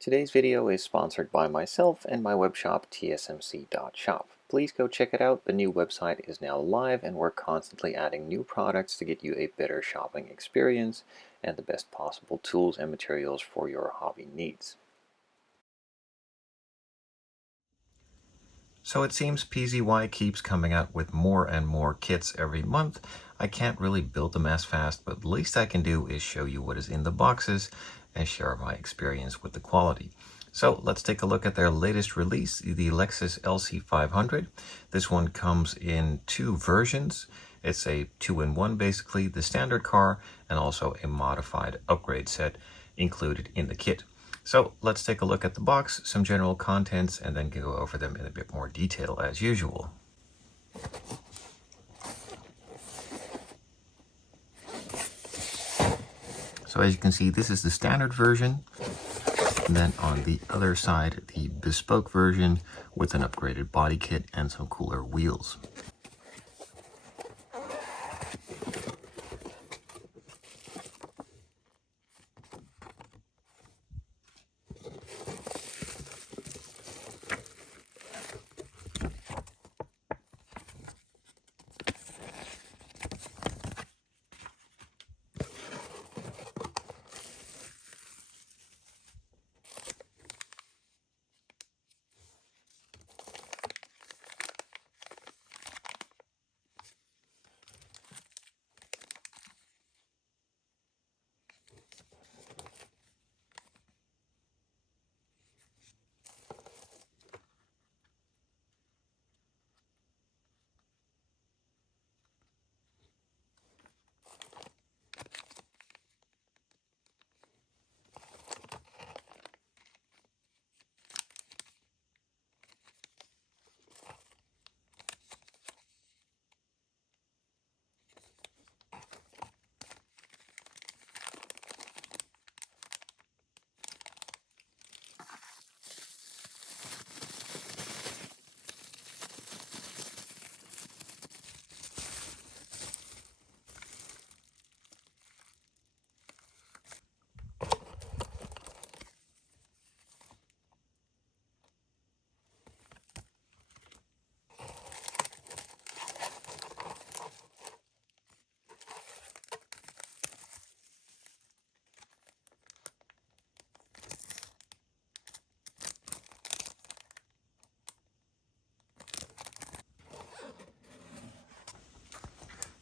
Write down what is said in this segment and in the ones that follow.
Today's video is sponsored by myself and my webshop tsmc.shop. Please go check it out. The new website is now live and we're constantly adding new products to get you a better shopping experience and the best possible tools and materials for your hobby needs. So it seems PZY keeps coming out with more and more kits every month. I can't really build them as fast, but the least I can do is show you what is in the boxes and share my experience with the quality. So let's take a look at their latest release, the Lexus LC500. This one comes in two versions. It's a 2-in-1 basically, the standard car and also a modified upgrade set included in the kit. So let's take a look at the box, some general contents, and then go over them in a bit more detail as usual. So as you can see, this is the standard version. And then on the other side, the bespoke version with an upgraded body kit and some cooler wheels.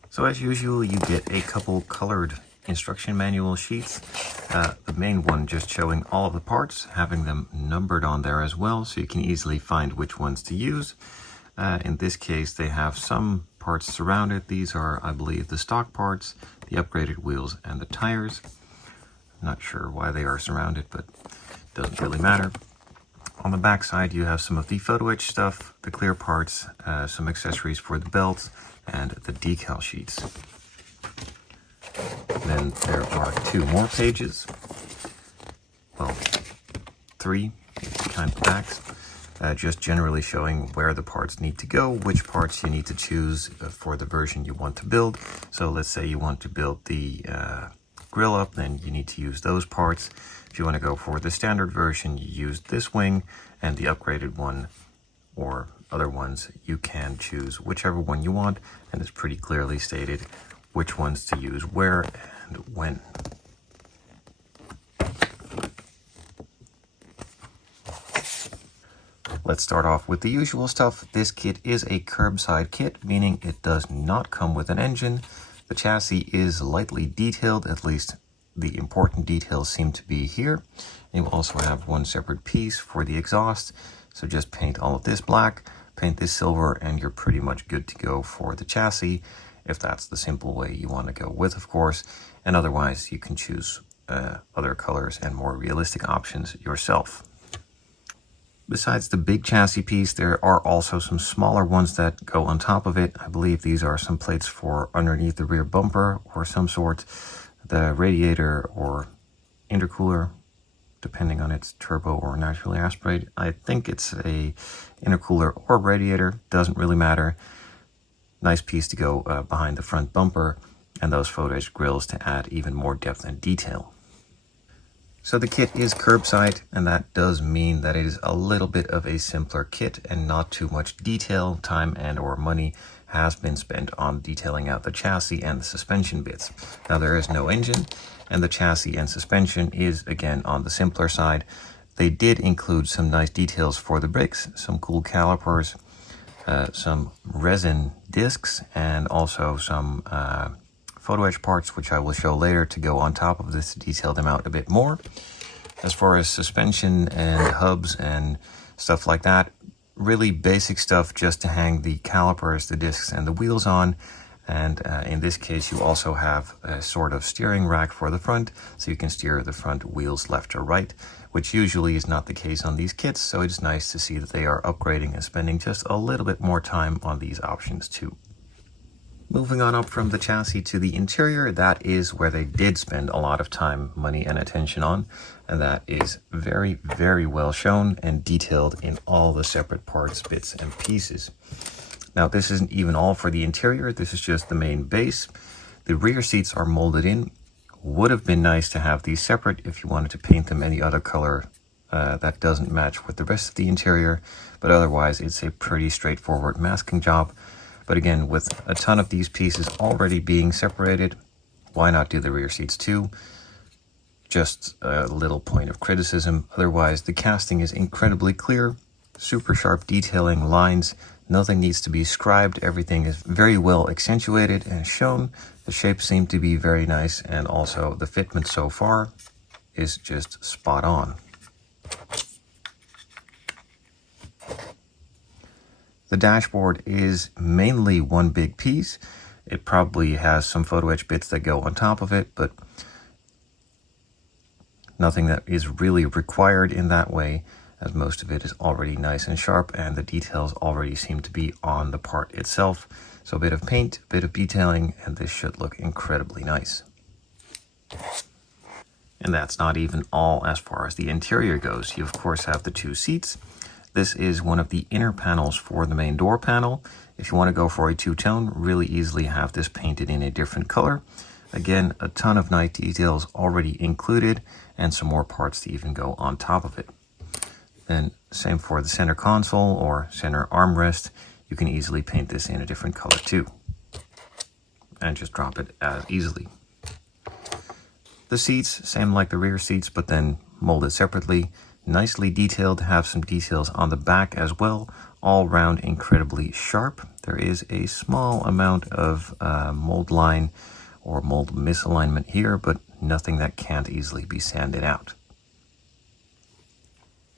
So as usual, you get a couple colored instruction manual sheets. The main one just showing all of the parts, having them numbered on there as well, so you can easily find which ones to use. In this case, they have some parts surrounded. These are, I believe, the stock parts, the upgraded wheels, and the tires. Not sure why they are surrounded, but doesn't really matter. On the back side, you have some of the photo-etched stuff, the clear parts, some accessories for the belts, and the decal sheets. Then there are two more pages. Well, three kind of backs, just generally showing where the parts need to go, which parts you need to choose for the version you want to build. So let's say you want to build the grill up, then you need to use those parts. If you want to go for the standard version, you use this wing, and the upgraded one or other ones, you can choose whichever one you want, and it's pretty clearly stated which ones to use where and when. Let's start off with the usual stuff. This kit is a curbside kit, meaning it does not come with an engine. The chassis is lightly detailed, at least the important details seem to be here. You will also have one separate piece for the exhaust, so just paint all of this black, paint this silver, and you're pretty much good to go for the chassis, if that's the simple way you want to go with, of course. And otherwise, you can choose other colors and more realistic options yourself. Besides the big chassis piece, there are also some smaller ones that go on top of it. I believe these are some plates for underneath the rear bumper or some sort, the radiator or intercooler, depending on its turbo or naturally aspirated. I think it's a intercooler or radiator, doesn't really matter. Nice piece to go behind the front bumper, and those photo-etched grills to add even more depth and detail. So the kit is curbside, and that does mean that it is a little bit of a simpler kit and not too much detail, time and or money has been spent on detailing out the chassis and the suspension bits. Now there is no engine, and the chassis and suspension is again on the simpler side. They did include some nice details for the brakes, some cool calipers, some resin discs, and also some Photo-etched parts, which I will show later to go on top of this to detail them out a bit more. As far as suspension and hubs and stuff like that, really basic stuff just to hang the calipers, the discs, and the wheels on. And in this case, you also have a sort of steering rack for the front, so you can steer the front wheels left or right, which usually is not the case on these kits, so it's nice to see that they are upgrading and spending just a little bit more time on these options too. Moving on up from the chassis to the interior, that is where they did spend a lot of time, money, and attention on, and that is very, very well shown and detailed in all the separate parts, bits, and pieces. Now, this isn't even all for the interior, this is just the main base. The rear seats are molded in. Would have been nice to have these separate if you wanted to paint them any other color that doesn't match with the rest of the interior, but otherwise it's a pretty straightforward masking job. But again, with a ton of these pieces already being separated, why not do the rear seats too? Just a little point of criticism. Otherwise, the casting is incredibly clear, super sharp detailing, lines, nothing needs to be scribed, everything is very well accentuated and shown. The shapes seem to be very nice, and also the fitment so far is just spot on. The dashboard is mainly one big piece. It probably has some photo-etched bits that go on top of it, but nothing that is really required in that way, as most of it is already nice and sharp, and the details already seem to be on the part itself. So a bit of paint, a bit of detailing, and this should look incredibly nice. And that's not even all as far as the interior goes. You of course have the two seats. This is one of the inner panels for the main door panel. If you want to go for a two-tone, really easily have this painted in a different color. Again, a ton of nice details already included, and some more parts to even go on top of it. Then same for the center console or center armrest. You can easily paint this in a different color too, and just drop it as easily. The seats, same like the rear seats, but then molded separately. Nicely detailed, have some details on the back as well, all round incredibly sharp. There is a small amount of mold line or mold misalignment here, but nothing that can't easily be sanded out.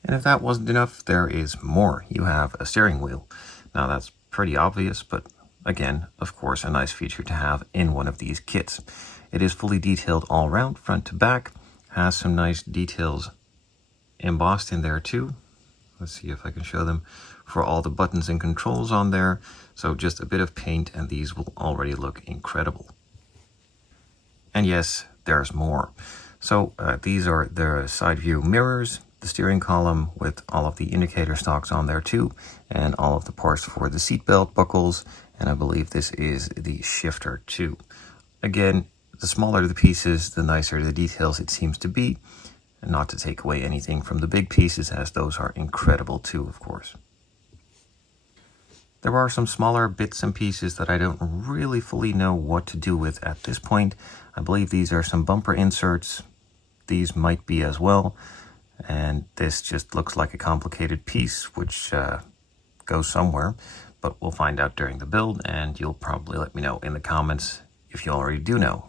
And if that wasn't enough, there is more. You have a steering wheel. Now that's pretty obvious, but again, of course, a nice feature to have in one of these kits. It is fully detailed all around, front to back, has some nice details embossed in there too. Let's see if I can show them for all the buttons and controls on there. So just a bit of paint and these will already look incredible. And yes, there's more. So these are the side view mirrors, the steering column with all of the indicator stalks on there too, and all of the parts for the seat belt buckles, and I believe this is the shifter too. Again, the smaller the pieces, the nicer the details it seems to be. And not to take away anything from the big pieces, as those are incredible too, of course. There are some smaller bits and pieces that I don't really fully know what to do with at this point. I believe these are some bumper inserts. These might be as well. And this just looks like a complicated piece, which goes somewhere. But we'll find out during the build, and you'll probably let me know in the comments if you already do know.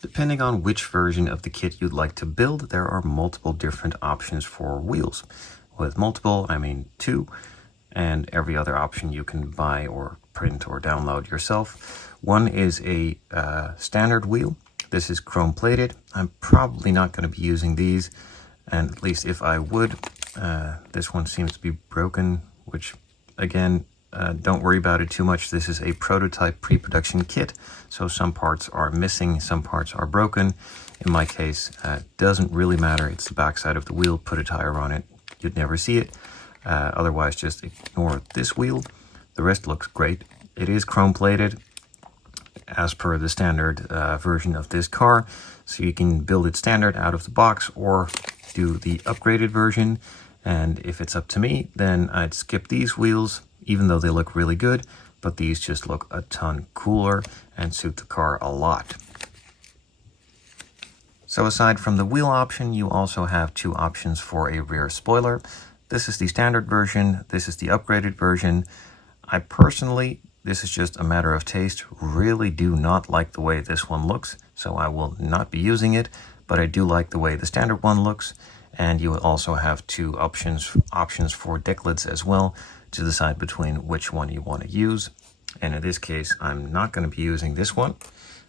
Depending on which version of the kit you'd like to build, there are multiple different options for wheels. With multiple, I mean 2, and every other option you can buy or print or download yourself. One is a standard wheel. This is chrome plated. I'm probably not going to be using these, and at least if I would, this one seems to be broken, which again, don't worry about it too much. This is a prototype pre-production kit, so some parts are missing, some parts are broken. In my case, it doesn't really matter. It's the backside of the wheel. Put a tire on it, you'd never see it. Otherwise, just ignore this wheel. The rest looks great. It is chrome plated, as per the standard version of this car. So you can build it standard out of the box or do the upgraded version. And if it's up to me, then I'd skip these wheels, even though they look really good, but these just look a ton cooler and suit the car a lot. So aside from the wheel option, you also have two options for a rear spoiler. This is the standard version, this is the upgraded version. I personally, this is just a matter of taste, really do not like the way this one looks, so I will not be using it, but I do like the way the standard one looks. And you also have two options for deck lids as well to decide between which one you want to use. And in this case, I'm not going to be using this one,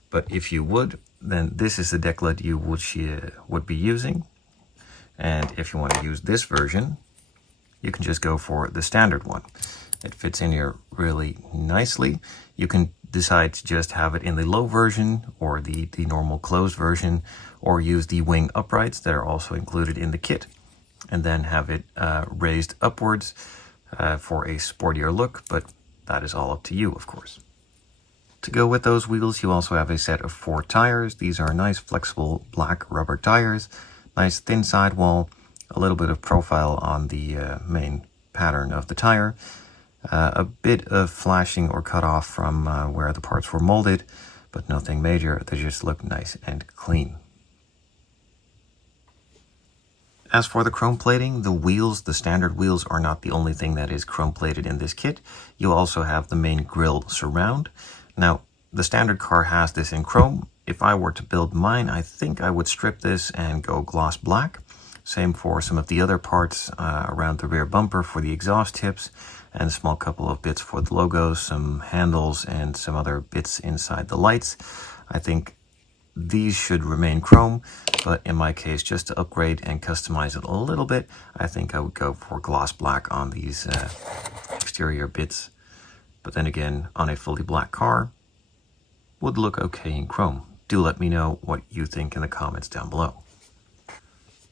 but if you would, then this is the deck lid you would be using. And if you want to use this version, you can just go for the standard one. It fits in here really nicely. You can decide to just have it in the low version or the normal closed version, or use the wing uprights that are also included in the kit, and then have it raised upwards for a sportier look, but that is all up to you, of course. To go with those wheels, you also have a set of 4 tires. These are nice flexible black rubber tires, nice thin sidewall, a little bit of profile on the main pattern of the tire, a bit of flashing or cut off from where the parts were molded, but nothing major. They just look nice and clean. As for the chrome plating, the wheels, the standard wheels, are not the only thing that is chrome plated in this kit. You also have the main grille surround. Now, the standard car has this in chrome. If I were to build mine, I think I would strip this and go gloss black. Same for some of the other parts around the rear bumper for the exhaust tips, and a small couple of bits for the logos, some handles, and some other bits inside the lights. I think these should remain chrome, but in my case, just to upgrade and customize it a little bit, I think I would go for gloss black on these exterior bits. But then again, on a fully black car, would look okay in chrome. Do let me know what you think in the comments down below.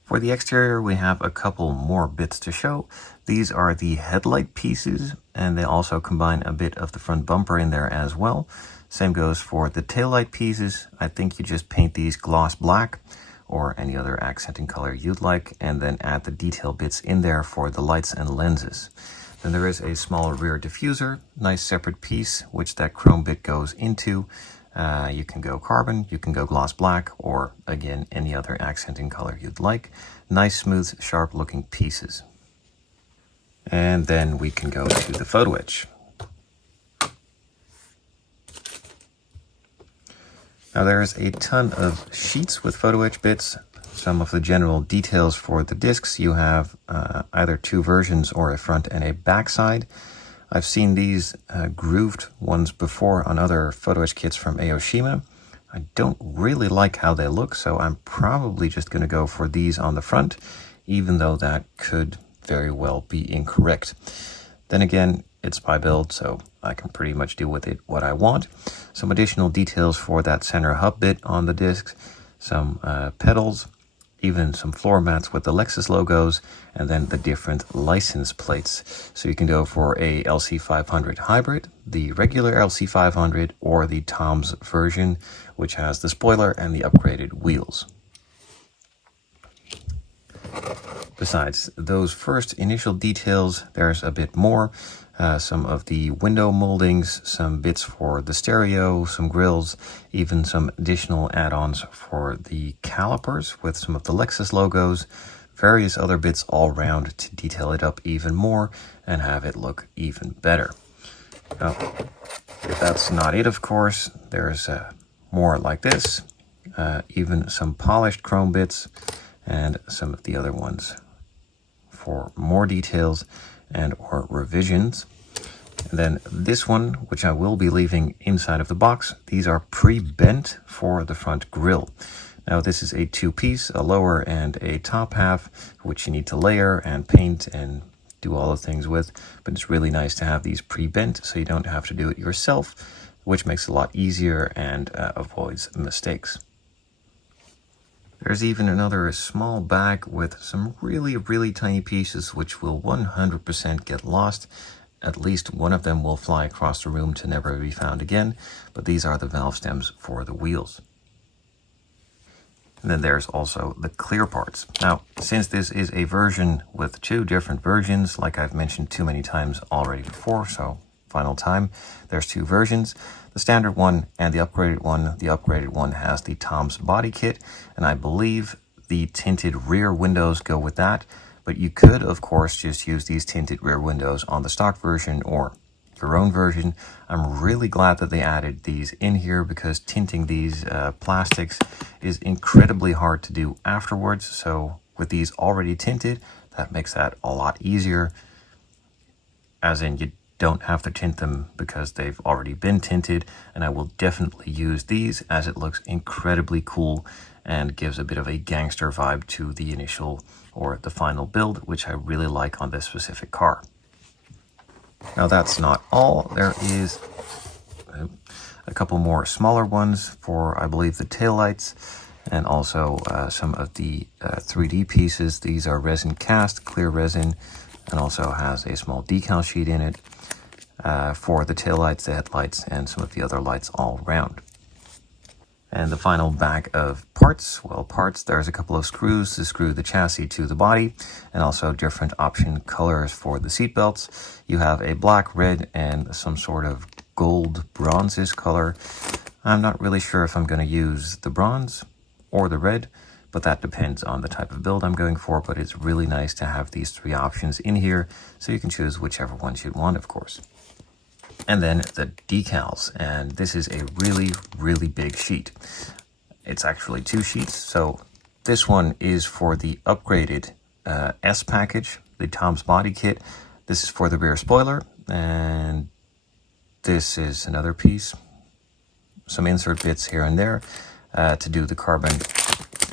For the exterior, we have a couple more bits to show. These are the headlight pieces, and they also combine a bit of the front bumper in there as well. Same goes for the taillight pieces. I think you just paint these gloss black or any other accenting color you'd like, and then add the detail bits in there for the lights and lenses. Then there is a small rear diffuser, nice separate piece, which that chrome bit goes into. You can go carbon, you can go gloss black, or again, any other accenting color you'd like. Nice, smooth, sharp looking pieces. And then we can go to the photo etch. Now there's a ton of sheets with photo etch bits. Some of the general details for the discs, you have either 2 versions or a front and a back side. I've seen these grooved ones before on other photo etch kits from Aoshima. I don't really like how they look, so I'm probably just going to go for these on the front, even though that could very well be incorrect. Then again, it's my build, so I can pretty much do with it what I want. Some additional details for that center hub bit on the discs, some pedals, even some floor mats with the Lexus logos, and then the different license plates. So you can go for a LC500 hybrid, the regular LC500, or the Tom's version, which has the spoiler and the upgraded wheels. Besides those first initial details, there's a bit more. Some of the window moldings, some bits for the stereo, some grills, even some additional add-ons for the calipers with some of the Lexus logos, various other bits all around to detail it up even more and have it look even better. Now, if that's not it, of course, there's more like this, even some polished chrome bits and some of the other ones for more details and or revisions. And then this one, which I will be leaving inside of the box, these are pre-bent for the front grille. Now this is a 2-piece, a lower and a top half, which you need to layer and paint and do all the things with, but it's really nice to have these pre-bent so you don't have to do it yourself, which makes it a lot easier and avoids mistakes. There's even another small bag with some really tiny pieces which will 100% get lost. at least one of them will fly across the room to never be found again, but these are the valve stems for the wheels. And then there's also the clear parts. Now, since this is a version with 2 different versions, like I've mentioned too many times already before, so final time, there's 2 versions, the standard one and the upgraded one. The upgraded one has the Tom's body kit, and I believe the tinted rear windows go with that, but you could, of course, just use these tinted rear windows on the stock version or your own version. I'm really glad that they added these in here because tinting these plastics is incredibly hard to do afterwards. So with these already tinted, that makes that a lot easier, as in you don't have to tint them because they've already been tinted. And I will definitely use these as it looks incredibly cool and gives a bit of a gangster vibe to the initial or the final build, which I really like on this specific car. Now that's not all. There is a couple more smaller ones for, I believe, the taillights, and also some of the 3D pieces. These are resin cast, clear resin, and also has a small decal sheet in it for the taillights, the headlights, and some of the other lights all around. And the final bag of parts, there's a couple of screws to screw the chassis to the body, and also different option colors for the seat belts. You have a black, red, and some sort of gold bronzish color. I'm not really sure if I'm going to use the bronze or the red, but that depends on the type of build I'm going for. But it's really nice to have these 3 options in here, so you can choose whichever ones you want, of course. And then the decals, and this is a really big sheet. It's actually 2 sheets. So this one is for the upgraded S package, the Tom's body kit. This is for the rear spoiler, and this is another piece, some insert bits here and there to do the carbon,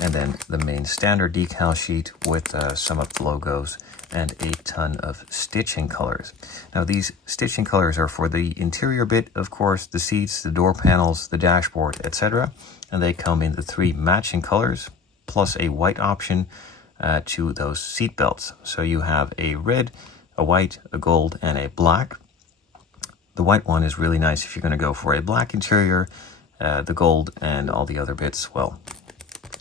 and then the main standard decal sheet with some of the logos and a ton of stitching colors. Now these stitching colors are for the interior bit, of course, the seats, the door panels, the dashboard, etc. And they come in the 3 matching colors, plus a white option to those seat belts. So you have a red, a white, a gold, and a black. The white one is really nice if you're going to go for a black interior. The gold and all the other bits, well,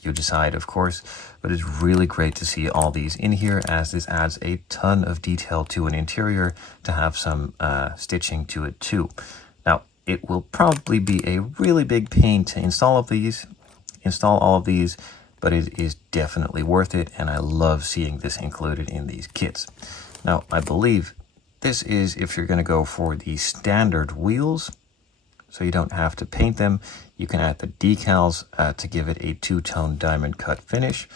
you decide, of course, but it's really great to see all these in here, as this adds a ton of detail to an interior to have some stitching to it too. Now, it will probably be a really big pain to install all of these, but it is definitely worth it, and I love seeing this included in these kits. Now, I believe this is if you're going to go for the standard wheels, so you don't have to paint them. You can add the decals to give it a 2-tone diamond cut finish.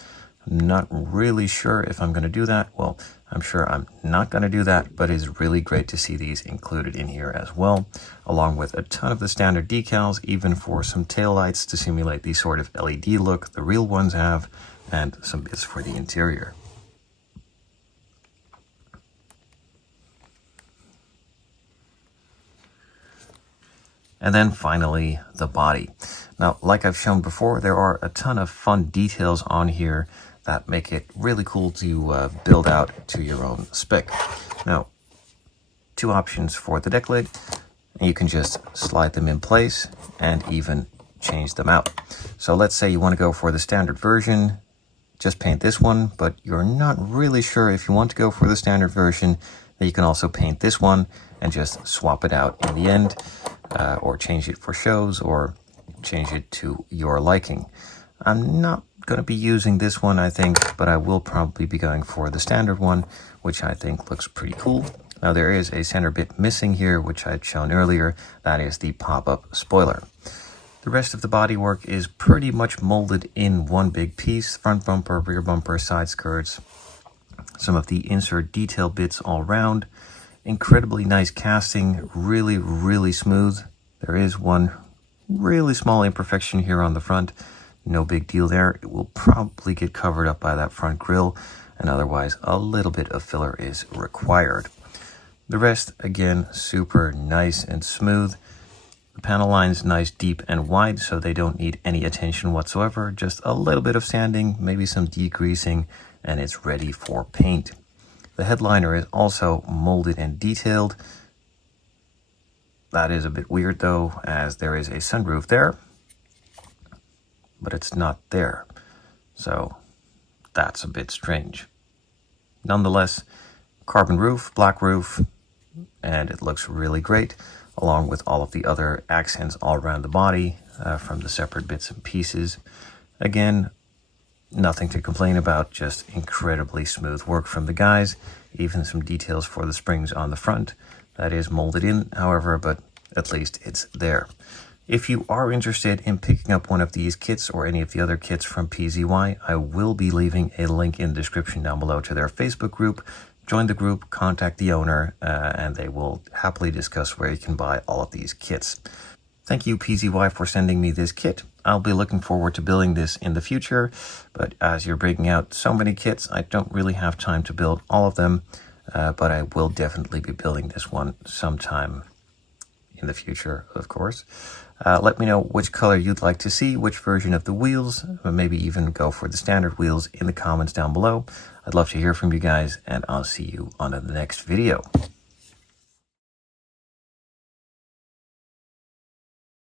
I'm not really sure if I'm going to do that. Well, I'm sure I'm not going to do that, but it's really great to see these included in here as well, along with a ton of the standard decals, even for some taillights to simulate the sort of LED look the real ones have, and some bits for the interior. And then finally, the body. Now, like I've shown before, there are a ton of fun details on here that make it really cool to build out to your own spec. Now, 2 options for the deck lid. You can just slide them in place and even change them out. So let's say you want to go for the standard version, just paint this one, but you're not really sure if you want to go for the standard version, then you can also paint this one and just swap it out in the end. Or change it for shows, or change it to your liking. I'm not going to be using this one, I think, but I will probably be going for the standard one, which I think looks pretty cool. Now there is a center bit missing here, which I'd shown earlier. That is the pop-up spoiler. The rest of the bodywork is pretty much molded in one big piece. Front bumper, rear bumper, side skirts, some of the insert detail bits all around. Incredibly nice casting, really smooth. There is one really small imperfection here on the front. No big deal there. It will probably get covered up by that front grille, and otherwise a little bit of filler is required. The rest, again, super nice and smooth. The panel line's nice, deep, and wide, so they don't need any attention whatsoever. Just a little bit of sanding, maybe some degreasing, and it's ready for paint. The headliner is also molded and detailed, That is a bit weird though, as there is a sunroof there, but it's not there. So that's a bit strange. Nonetheless, carbon roof, black roof, and it looks really great, along with all of the other accents all around the body from the separate bits and pieces. Again, nothing to complain about, just incredibly smooth work from the guys. Even some details for the springs on the front. That is molded in, however, but at least it's there. If you are interested in picking up one of these kits or any of the other kits from PZY, I will be leaving a link in the description down below to their Facebook group. Join the group, contact the owner, and they will happily discuss where you can buy all of these kits. Thank you, PZY, for sending me this kit. I'll be looking forward to building this in the future, but as you're bringing out so many kits, I don't really have time to build all of them, but I will definitely be building this one sometime in the future, of course. Let me know which color you'd like to see, which version of the wheels, or maybe even go for the standard wheels in the comments down below. I'd love to hear from you guys, and I'll see you on the next video.